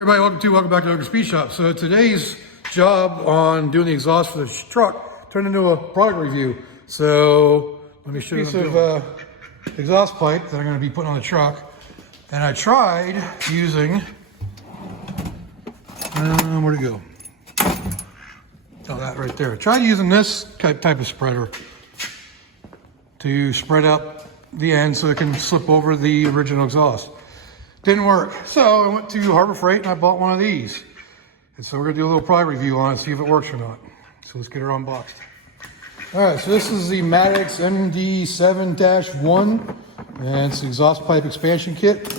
Everybody, welcome back to Ogre Speed Shop. So today's job on doing the exhaust for the truck turned into a product review. So let me show you a piece of exhaust pipe that I'm going to be putting on the truck. And I tried using, where'd it go? Oh, that right there. I tried using this type of spreader to spread up the end so it can slip over the original exhaust. Didn't work. So I went to Harbor Freight and I bought one of these. And so we're gonna do a little product review on it, see if it works or not. So let's get her unboxed. All right, so this is the Maddox MD7-1, and it's the exhaust pipe expansion kit.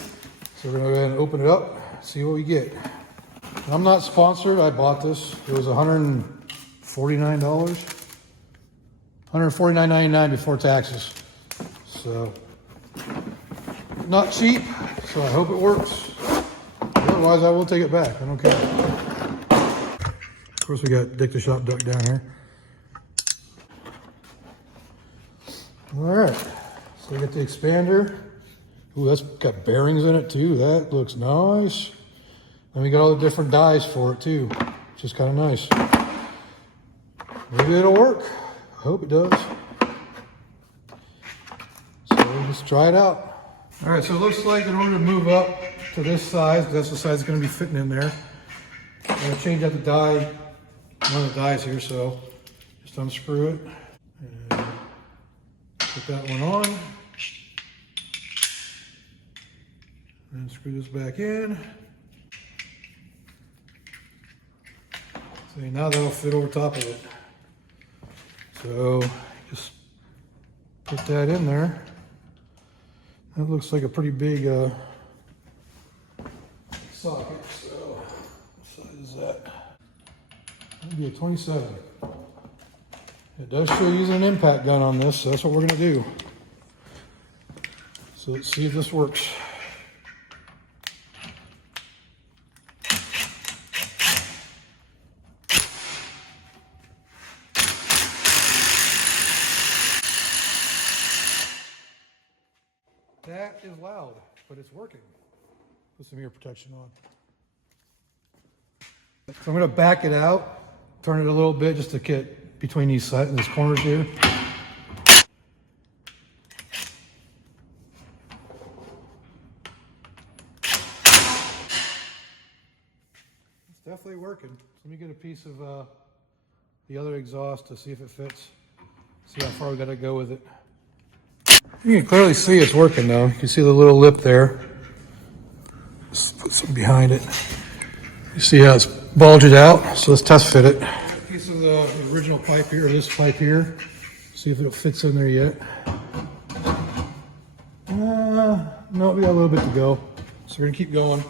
So we're gonna go ahead and open it up, see what we get. And I'm not sponsored, I bought this. It was $149, $149.99 before taxes. So, not cheap, so I hope it works. Otherwise, I will take it back. I don't care. Of course, we got Dick the Shop Duck down here. All right, so we got the expander. Ooh, that's got bearings in it too. That looks nice. And we got all the different dies for it too, which is kind of nice. Maybe it'll work. I hope it does. So let's try it out. All right, so it looks like in order to move up to this size, that's the size it's going to be fitting in there, I'm going to change out the die, one of the dies here, so just unscrew it and put that one on, and screw this back in. See, now that'll fit over top of it. So just put that in there. That looks like a pretty big socket. So what size is that? That'd be a 27. It does show using an impact gun on this, so that's what we're going to do. So let's see if this works. That is loud, but it's working. Put some ear protection on. So I'm going to back it out, turn it a little bit just to get between these corners here. It's definitely working. So let me get a piece of the other exhaust to see if it fits. See how far we got to go with it. You can clearly see it's working though. You can see the little lip there. Let's put some behind it. You see how it's bulged out? So let's test fit it. A piece of the original pipe here, or this pipe here. See if it fits in there yet. No, we got a little bit to go. So we're gonna keep going.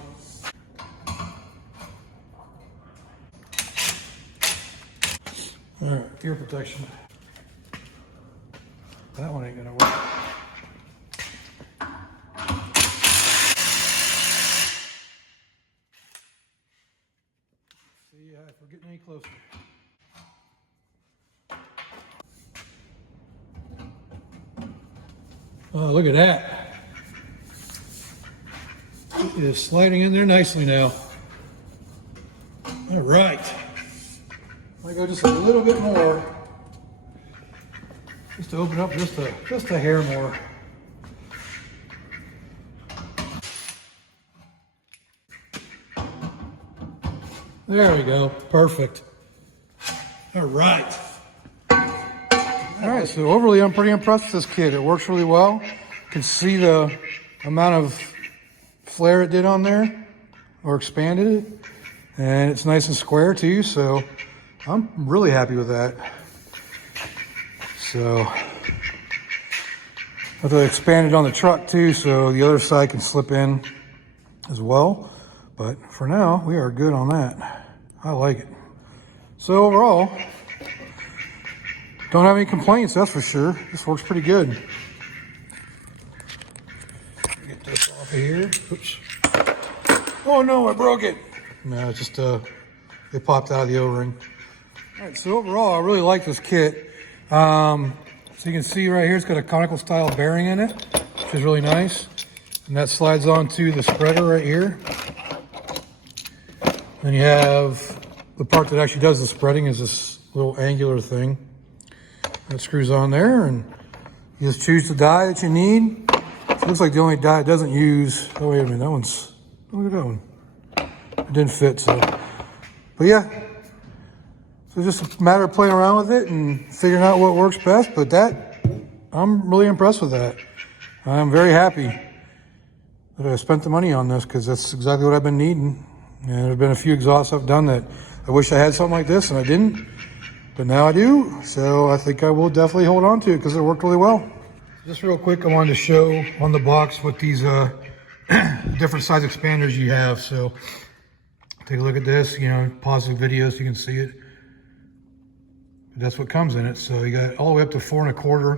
All right, ear protection. That one ain't gonna work. See if we're getting any closer. Oh, look at that. It is sliding in there nicely now. All right. I go just a little bit more. Just to open up just a hair more. There we go, perfect. All right. All right, so overall, I'm pretty impressed with this kit. It works really well. You can see the amount of flare it did on there, or expanded it. And it's nice and square too, so I'm really happy with that. So, I have to expand it on the truck too, so the other side can slip in as well. But for now, we are good on that. I like it. So overall, don't have any complaints, that's for sure. This works pretty good. Get this off of here. Oops. Oh no, I broke it. No, it's just, it popped out of the O-ring. All right, so overall, I really like this kit. So you can see right here, it's got a conical style bearing in it, which is really nice. And that slides onto the spreader right here. Then you have the part that actually does the spreading is this little angular thing that screws on there, and you just choose the die that you need. It looks like the only die it doesn't use, oh wait a minute, that one's, look at that one. It didn't fit, so. But yeah, so it's just a matter of playing around with it and figuring out what works best. But that, I'm really impressed with that. I'm very happy that I spent the money on this, because that's exactly what I've been needing. And there's been a few exhausts I've done that I wish I had something like this and I didn't, but now I do. So I think I will definitely hold on to it because it worked really well. Just real quick, I wanted to show on the box what these different size expanders you have. So take a look at this, you know, pause the video so you can see it. But that's what comes in it. So you got all the way up to 4 1/4,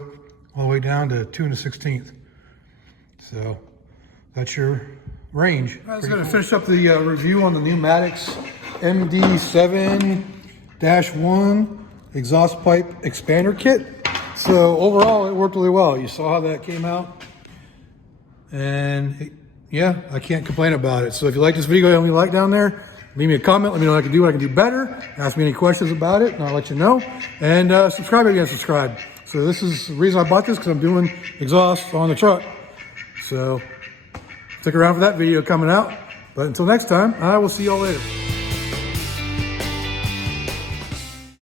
all the way down to 2 1/16. So that's your range. I was going to finish up the review on the new Maddox MD7-1 exhaust pipe expander kit. So overall, it worked really well. You saw how that came out, and yeah, I can't complain about it. So if you like this video, leave me a like down there. Leave me a comment. Let me know what I can do, what I can do better. Ask me any questions about it, and I'll let you know. And subscribe if you haven't subscribed. So this is the reason I bought this, because I'm doing exhaust on the truck. So stick around for that video coming out. But until next time, I will see y'all later.